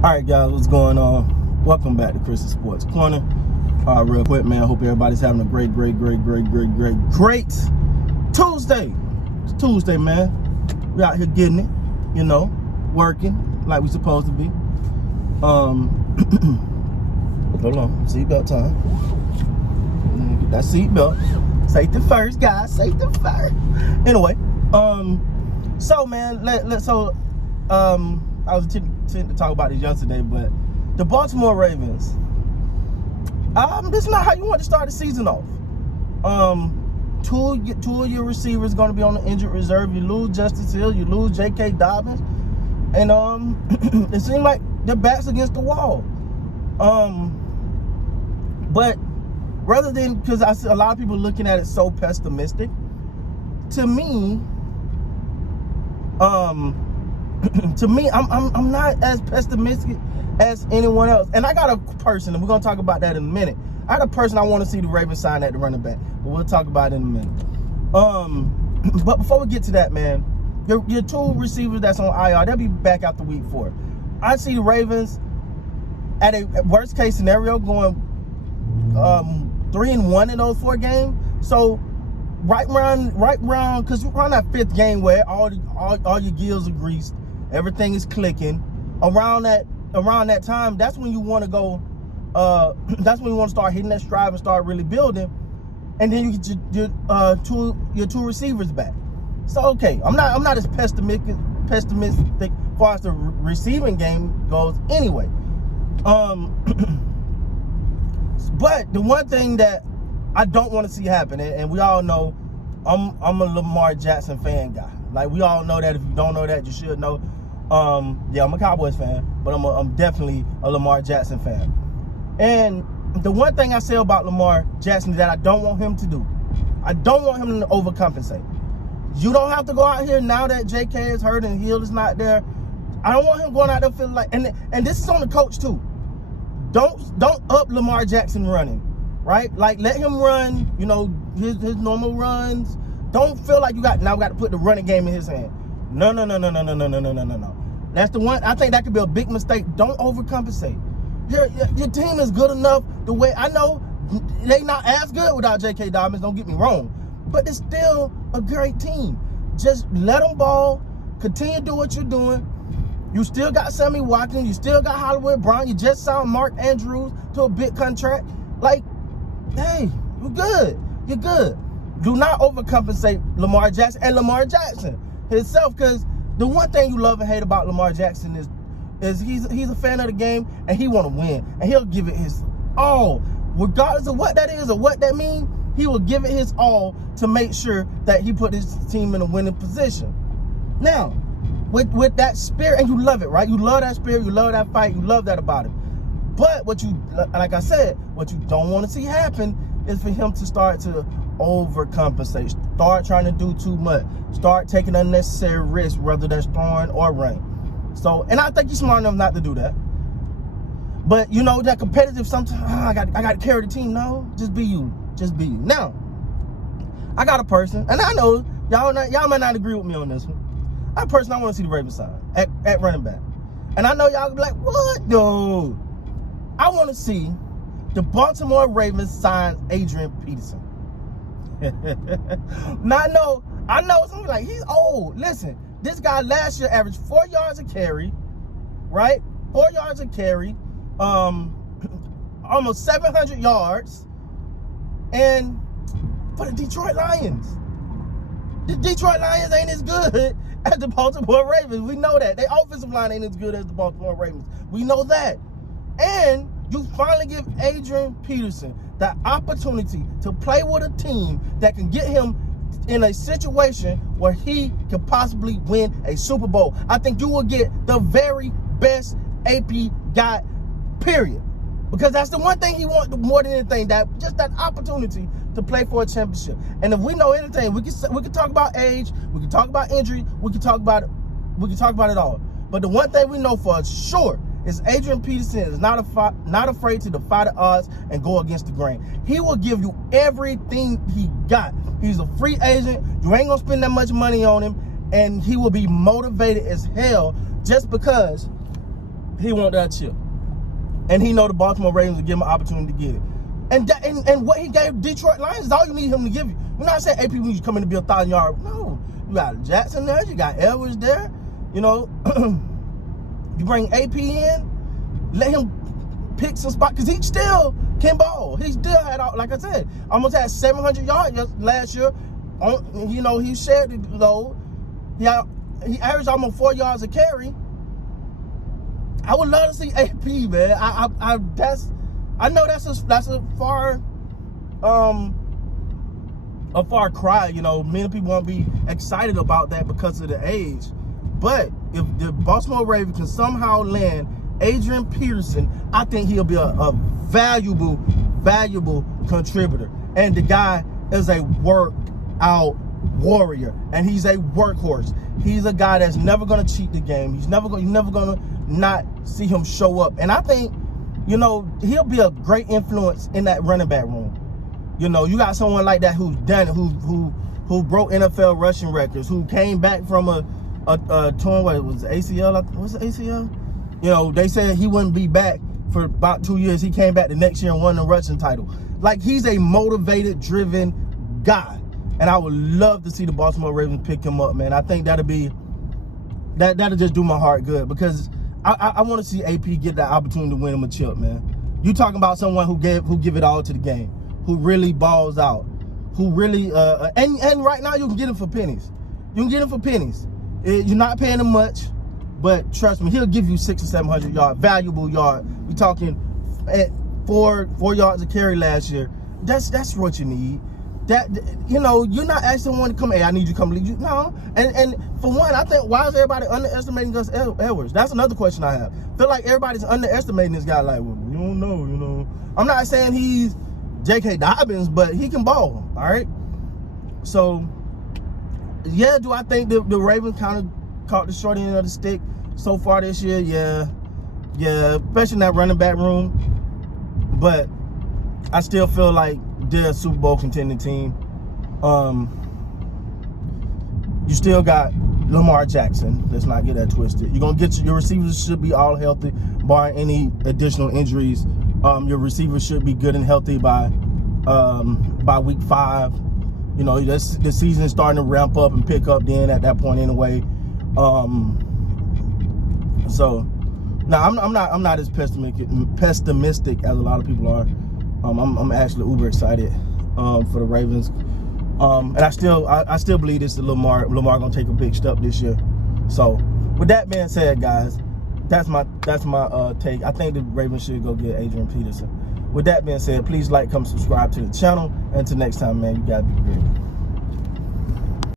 All right, guys, what's going on? Welcome back to Chris's Sports Corner. Real quick, man, I hope everybody's having a great Tuesday. It's Tuesday, man. We out here getting it, working like we supposed to be. Hold on, seatbelt time. Get that seatbelt. Safety first, guys. Safety first. Anyway, so man, I was intending to talk about this yesterday, but the Baltimore Ravens, this is not how you want to start the season off. Two of your receivers going to be on the injured reserve. You lose Justice Hill, you lose J.K. Dobbins, and it seemed like their backs against the wall. But rather than, because I see a lot of people looking at it so pessimistic, to me, I'm not as pessimistic as anyone else. And I got a person, and we're gonna talk about that in a minute. I got a person I want to see the Ravens sign at the running back, but we'll talk about it in a minute. But before we get to that, man, your two receivers that's on IR, they'll be back after week 4. I see the Ravens at a worst case scenario going 3-1 in those 4 games. So right around, because we're on that 5th game where all your gears are greased, everything is clicking. Around that time, that's when you want to go. That's when you want to start hitting that stride and start really building, and then you get your two receivers back. So okay, I'm not as pessimistic as far as the receiving game goes. Anyway, but the one thing that I don't want to see happen, and we all know, I'm a Lamar Jackson fan guy. Like, we all know that. If you don't know that, you should know. Yeah, I'm a Cowboys fan, but I'm definitely a Lamar Jackson fan. And the one thing I say about Lamar Jackson is that I don't want him to do. I don't want him to overcompensate. You don't have to go out here now that J.K. is hurt and Hill is not there. I don't want him going out there feeling like, and this is on the coach too. Don't up Lamar Jackson running, right? Like, let him run, his normal runs. Don't feel like we got to put the running game in his hand. No. That's the one. I think that could be a big mistake. Don't overcompensate. Your team is good enough. The way I know they not as good without J.K. Dobbins. Don't get me wrong, but it's still a great team. Just let them ball. Continue to do what you're doing. You still got Sammy Watkins. You still got Hollywood Brown. You just signed Mark Andrews to a big contract. Like, hey, you're good. You're good. Do not overcompensate Lamar Jackson and Lamar Jackson himself, because the one thing you love and hate about Lamar Jackson is he's a fan of the game, and he want to win, and he'll give it his all, regardless of what that is or what that means. He will give it his all to make sure that he put his team in a winning position. Now, with that spirit, and you love it, right? You love that spirit, you love that fight, you love that about him. But like I said, what you don't want to see happen is for him to start to overcompensate, start trying to do too much, start taking unnecessary risks, whether that's throwing or running. So, and I think he's smart enough not to do that. But that competitive, sometimes I got to carry the team. No, just be you. Now, I got a person, and I know y'all might not agree with me on this one. I personally want to see the Ravens sign at running back, and I know y'all be like, what? No, I want to see the Baltimore Ravens sign Adrian Peterson. Now, I know something like, he's old. Listen, this guy last year averaged 4 yards a carry, right? 4 yards a carry, almost 700 yards, and for the Detroit Lions. The Detroit Lions ain't as good as the Baltimore Ravens. We know that. Their offensive line ain't as good as the Baltimore Ravens. We know that. And you finally give Adrian Peterson the opportunity to play with a team that can get him in a situation where he could possibly win a Super Bowl. I think you will get the very best AP guy, period. Because that's the one thing he wants more than anything, just that opportunity to play for a championship. And if we know anything, we can talk about age, we can talk about injury, we can talk about it all. But the one thing we know for sure is Adrian Peterson is not afraid to defy the odds and go against the grain. He will give you everything he got. He's a free agent. You ain't gonna spend that much money on him, and he will be motivated as hell just because he want that chip. And he know the Baltimore Ravens will give him an opportunity to get it. And what he gave Detroit Lions is all you need him to give you. You're not saying AP when you come in to be 1,000 yard. No. You got Jackson there, you got Edwards there. You know, you bring AP in, let him pick some spot, because he still can ball. He still had, like I said, almost had 700 yards last year. You know, he shared the load. He averaged almost 4 yards a carry. I would love to see AP, man. I know that's a far cry. You know, many people won't be excited about that because of the age. But if the Baltimore Ravens can somehow land Adrian Peterson, I think he'll be a valuable contributor. And the guy is a workout warrior, and he's a workhorse. He's a guy that's never gonna cheat the game. You're never gonna not see him show up. And I think, you know, he'll be a great influence in that running back room. You know, you got someone like that who's done it, who broke NFL rushing records, who came back from a torn, what was it, ACL? What's the ACL? You know, they said he wouldn't be back for about 2 years. He came back the next year and won the rushing title. Like, he's a motivated, driven guy. And I would love to see the Baltimore Ravens pick him up, man. I think that'll just do my heart good, because I want to see AP get that opportunity to win him a chip, man. You talking about someone who give it all to the game, who really balls out, who really and right now you can get him for pennies. You can get him for pennies. You're not paying him much, but trust me, he'll give you 600 or 700 yards, valuable yard. We're talking at 4 yards a carry last year. That's what you need. That, you know, you're not asking someone to come, hey, I need you to come lead you. No. And for one, I think, why is everybody underestimating Gus Edwards? That's another question I have. I feel like everybody's underestimating this guy. Like, well, you don't know, you know. I'm not saying he's J.K. Dobbins, but he can ball, all right? So, yeah, do I think the Ravens kind of caught the short end of the stick so far this year? Yeah, especially in that running back room. But I still feel like they're a Super Bowl contending team. You still got Lamar Jackson. Let's not get that twisted. You're gonna get your receivers should be all healthy, barring any additional injuries. Your receivers should be good and healthy by week 5. You know, the season is starting to ramp up and pick up then at that point anyway. So now I'm not as pessimistic as a lot of people are. I'm actually uber excited for the Ravens, and I still believe this is Lamar gonna take a big step this year. So with that being said, guys, that's my take. I think the Ravens should go get Adrian Peterson. With that being said, please like, come subscribe to the channel, and until next time, man, you gotta be great.